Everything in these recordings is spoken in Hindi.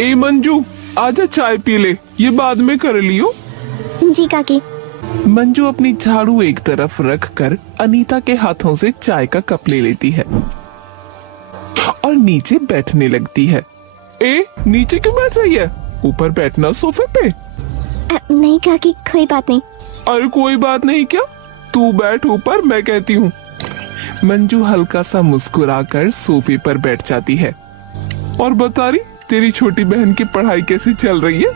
ए मंजू, आजा चाय पी ले, ये बाद में कर लियो। जी काकी। मंजू अपनी झाड़ू एक तरफ रखकर अनीता के हाथों से चाय का कप ले लेती है और नीचे बैठने लगती है। ए, नीचे क्यों बैठ रही है? ऊपर बैठना सोफे पे। नहीं काकी, कोई बात नहीं। अरे कोई बात नहीं क्या? तू बैठ ऊपर, मैं कहती हूँ। मंजू हल्का सा मुस्कुराकर सोफे पर बैठ जाती है और बता रही, तेरी छोटी बहन की पढ़ाई कैसी चल रही है?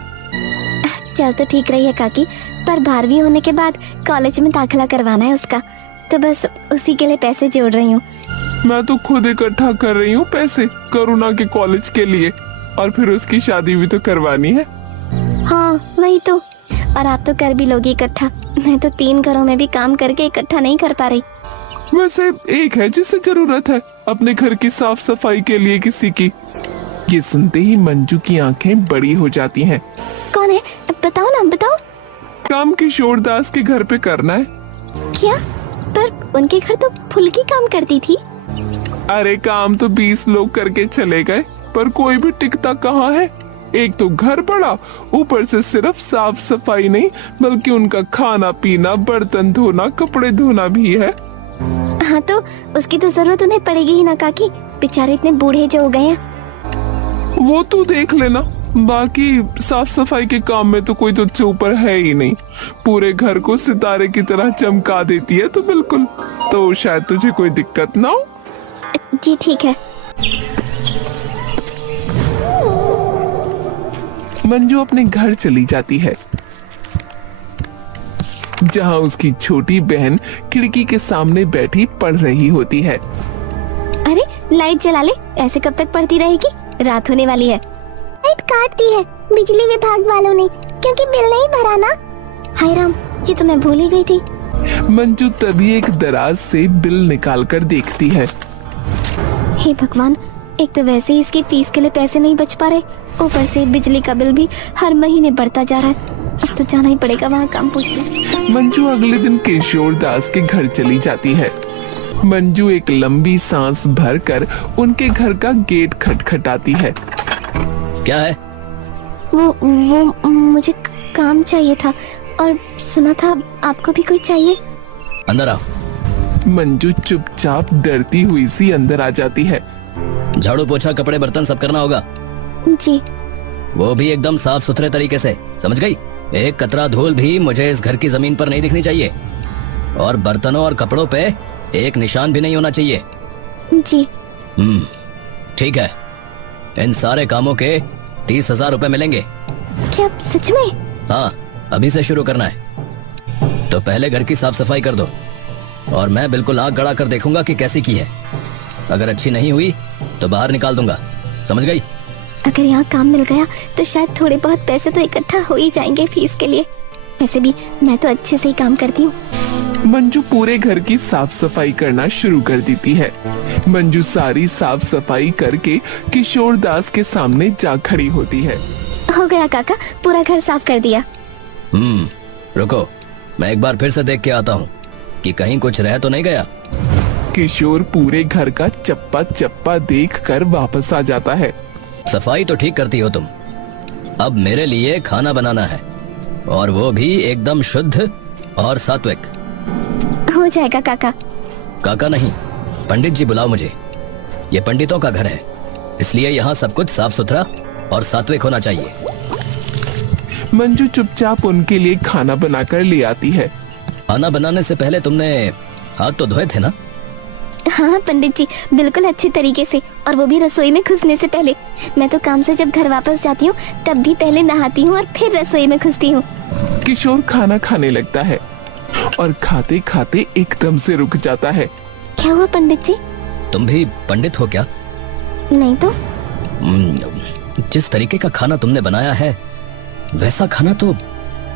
चल तो ठीक रही है काकी, पर 12वीं होने के बाद कॉलेज में दाखिला करवाना है उसका, तो बस उसी के लिए पैसे जोड़ रही हूँ। मैं तो खुद इकट्ठा कर रही हूँ पैसे करुणा के कॉलेज के लिए, और फिर उसकी शादी भी तो करवानी है। हाँ वही तो, और आप तो कर भी लोगी इकट्ठा, मैं तो 3 घरों में भी काम करके इकट्ठा नहीं कर पा रही। वैसे एक है जिसे जरूरत है अपने घर की साफ सफाई के लिए किसी की। ये सुनते ही मंजू की आंखें बड़ी हो जाती हैं। कौन है? बताओ ना, बताओ। काम किशोर दास के घर पे करना है। क्या? पर उनके घर तो फुल्की काम करती थी। अरे काम तो 20 लोग करके चले गए, पर कोई भी टिकता कहाँ है। एक तो घर बड़ा, ऊपर से सिर्फ साफ सफाई नहीं बल्कि उनका खाना पीना, बर्तन धोना, कपड़े धोना भी है। हाँ तो उसकी तो जरूरत उन्हें पड़ेगी ही ना काकी, बेचारे इतने बूढ़े जो हो गए हैं। वो तू देख लेना, बाकी साफ सफाई के काम में तो कोई तुझसे ऊपर है ही नहीं। पूरे घर को सितारे की तरह चमका देती है तो बिल्कुल, तो शायद तुझे कोई दिक्कत ना हो। जी ठीक है। मंजू अपने घर चली जाती है, जहां उसकी छोटी बहन खिड़की के सामने बैठी पढ़ रही होती है। अरे लाइट जला ले, ऐसे कब तक पढ़ती रहेगी? रात होने वाली है। लाइट काट दी है बिजली विभाग वालों ने, क्योंकि बिल नहीं भरा ना। हाय राम, ये तो मैं भूल ही गई थी। मंजू तभी एक दराज से बिल निकालकर देखती है। हे भगवान, एक तो वैसे ही इसकी फीस के लिए पैसे नहीं बच पा रहे, ऊपर से बिजली का बिल भी हर महीने बढ़ता जा रहा है। अब तो जाना ही पड़ेगा वहाँ काम पूछने। मंजू अगले दिन किशोर दास के घर चली जाती है। मंजू एक लंबी सांस भरकर उनके घर का गेट खटखटाती है। क्या है? वो मुझे काम चाहिए था, और सुना था आपको भी कोई चाहिए। अंदर आओ। मंजू चुपचाप डरती हुई सी अंदर आ जाती है। झाड़ू पोछा कपड़े बर्तन सब करना होगा। जी। वो भी एकदम साफ सुथरे तरीके से, समझ गई? एक कतरा धूल भी मुझे इस घर की जमीन पर नहीं दिखनी चाहिए, और बर्तनों और कपड़ों पे एक निशान भी नहीं होना चाहिए। जी। ठीक है, इन सारे कामों के 30,000 रुपए मिलेंगे। क्या सच में? हाँ, अभी से शुरू करना है। तो पहले घर की साफ सफाई कर दो, और मैं बिल्कुल आंख गड़ा कर देखूंगा कि कैसी की है। अगर अच्छी नहीं हुई तो बाहर निकाल दूंगा, समझ गई? अगर यहाँ काम मिल गया तो शायद थोड़े बहुत पैसे तो इकट्ठा हो ही जाएंगे फीस के लिए। वैसे भी मैं तो अच्छे से ही काम करती हूँ। मंजू पूरे घर की साफ सफाई करना शुरू कर देती है। मंजू सारी साफ सफाई करके किशोर दास के सामने जा खड़ी होती है। हो गया काका, पूरा घर साफ कर दिया। रुको, मैं एक बार फिर से देख के आता हूँ कि कहीं कुछ रह तो नहीं गया। किशोर पूरे घर का चप्पा चप्पा देखकर वापस आ जाता है। सफाई तो ठीक करती हो तुम, अब मेरे लिए खाना बनाना है, और वो भी एकदम शुद्ध और सात्विक। हो जाएगा काका। काका नहीं, पंडित जी बुलाओ मुझे। ये पंडितों का घर है, इसलिए यहाँ सब कुछ साफ सुथरा और सात्विक होना चाहिए। मंजू चुपचाप उनके लिए खाना बनाकर ले आती है। खाना बनाने से पहले तुमने हाथ तो धोए थे ना? हाँ पंडित जी, बिल्कुल अच्छे तरीके से, और वो भी रसोई में घुसने से पहले। मैं तो काम से जब घर वापस जाती हूँ तब भी पहले नहाती हूँ और फिर रसोई में घुसती हूँ। किशोर खाना खाने लगता है और खाते खाते एकदम से रुक जाता है। क्या हुआ पंडित जी? तुम भी पंडित हो क्या? नहीं तो। जिस तरीके का खाना तुमने बनाया है वैसा खाना तो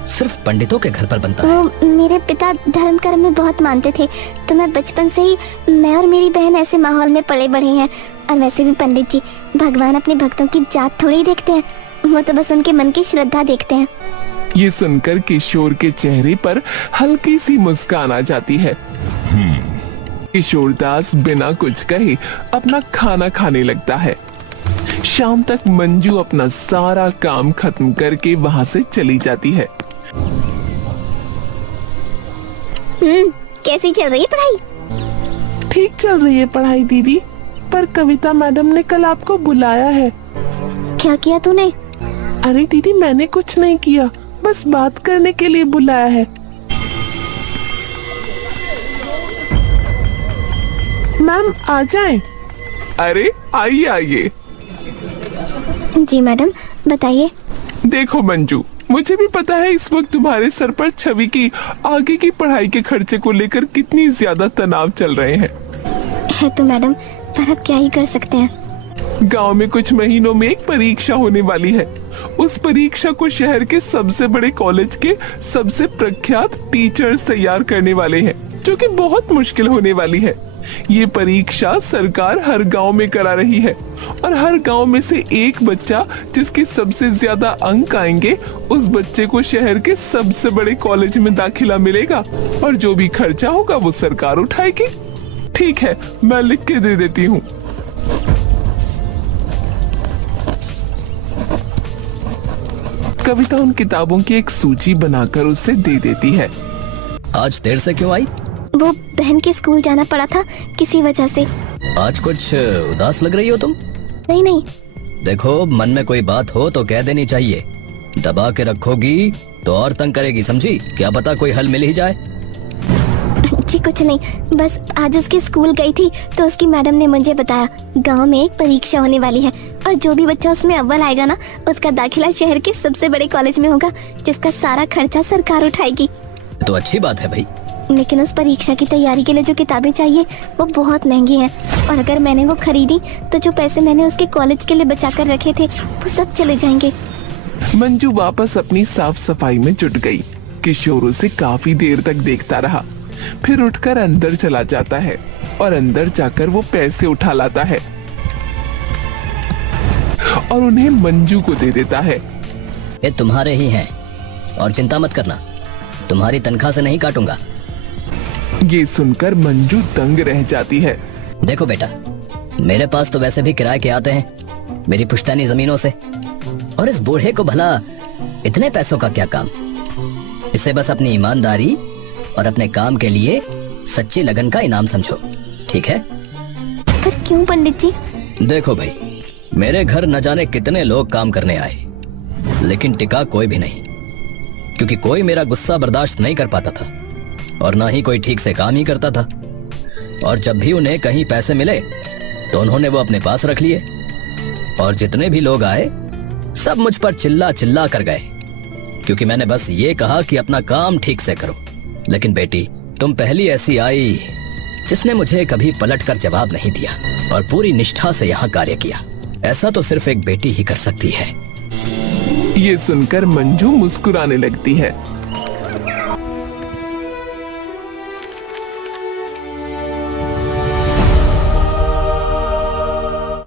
सिर्फ पंडितों के घर पर बनता है। वो मेरे पिता धर्म कर्म में बहुत मानते थे, तो मैं बचपन से ही, मैं और मेरी बहन ऐसे माहौल में पले बढ़े हैं। और वैसे भी पंडित जी, भगवान अपने भक्तों की जात थोड़ी ही देखते हैं, वो तो बस उनके मन की श्रद्धा देखते हैं। ये सुनकर किशोर के चेहरे पर हल्की सी मुस्कान आ जाती है। किशोर दास बिना कुछ कहे अपना खाना खाने लगता है। शाम तक मंजू अपना सारा काम खत्म करके वहाँ से चली जाती है। कैसी चल रही है पढ़ाई? ठीक चल रही है पढ़ाई दीदी, पर कविता मैडम ने कल आपको बुलाया है। क्या किया तूने? अरे दीदी मैंने कुछ नहीं किया, बस बात करने के लिए बुलाया है। मैम आ जाएं। अरे आइए आइए। जी मैडम, बताइए। देखो मंजू, मुझे भी पता है इस वक्त तुम्हारे सर पर छवि की आगे की पढ़ाई के खर्चे को लेकर कितनी ज्यादा तनाव चल रहे हैं। है तो मैडम, पर अब क्या ही कर सकते हैं। गांव में कुछ महीनों में एक परीक्षा होने वाली है। उस परीक्षा को शहर के सबसे बड़े कॉलेज के सबसे प्रख्यात टीचर्स तैयार करने वाले हैं, जो कि बहुत मुश्किल होने वाली है। ये परीक्षा सरकार हर गांव में करा रही है और हर गांव में से एक बच्चा जिसके सबसे ज्यादा अंक आएंगे, उस बच्चे को शहर के सबसे बड़े कॉलेज में दाखिला मिलेगा और जो भी खर्चा होगा वो सरकार उठाएगी। ठीक है, मैं लिख के दे देती हूँ। कविता उन किताबों की एक सूची बनाकर उसे दे देती है। आज देर से क्यों आई? वो बहन के स्कूल जाना पड़ा था किसी वजह से। आज कुछ उदास लग रही हो तुम। नहीं नहीं। देखो, मन में कोई बात हो तो कह देनी चाहिए। दबा के रखोगी तो और तंग करेगी, समझी? क्या पता कोई हल मिल ही जाए। जी कुछ नहीं, बस आज उसके स्कूल गई थी तो उसकी मैडम ने मुझे बताया गांव में एक परीक्षा होने वाली है और जो भी बच्चा उसमें अव्वल आएगा ना, उसका दाखिला शहर के सबसे बड़े कॉलेज में होगा, जिसका सारा खर्चा सरकार उठाएगी। तो अच्छी बात है भाई। लेकिन उस परीक्षा की तैयारी के लिए जो किताबें चाहिए वो बहुत महंगी हैं और अगर मैंने वो खरीदी तो जो पैसे मैंने उसके कॉलेज के लिए बचा कर रखे थे वो सब चले जाएंगे। मंजू वापस अपनी साफ सफाई में जुट गई। किशोर उसे काफी देर तक देखता रहा, फिर उठकर अंदर चला जाता है और अंदर जाकर वो पैसे उठा लाता है और उन्हें मंजू को दे देता है। ये तुम्हारे ही हैं और चिंता मत करना, तुम्हारी तनख्वाह से नहीं काटूंगा। ये सुनकर मंजू दंग रह जाती है। देखो बेटा, मेरे पास तो वैसे भी किराए के आते हैं मेरी पुश्तैनी जमीनों से, और इस बूढ़े को भला इतने पैसों का क्या काम? इसे बस अपनी ईमानदारी और अपने काम के लिए सच्ची लगन का इनाम समझो, ठीक है? पर क्यों पंडित जी? देखो भाई, मेरे घर न जाने कितने लोग काम करने आए, लेकिन टिका कोई भी नहीं, क्योंकि कोई मेरा गुस्सा बर्दाश्त नहीं कर पाता था और ना ही कोई ठीक से काम ही करता था। और जब भी उन्हें कहीं पैसे मिले तो उन्होंने वो अपने पास रख लिए और जितने भी लोग आए सब मुझ पर चिल्ला चिल्ला कर गए, क्योंकि मैंने बस ये कहा कि अपना काम ठीक से करो। लेकिन बेटी, तुम पहली ऐसी आई जिसने मुझे कभी पलटकर जवाब नहीं दिया और पूरी निष्ठा से यहाँ कार्य किया। ऐसा तो सिर्फ एक बेटी ही कर सकती है। ये सुनकर मंजू मुस्कुराने लगती है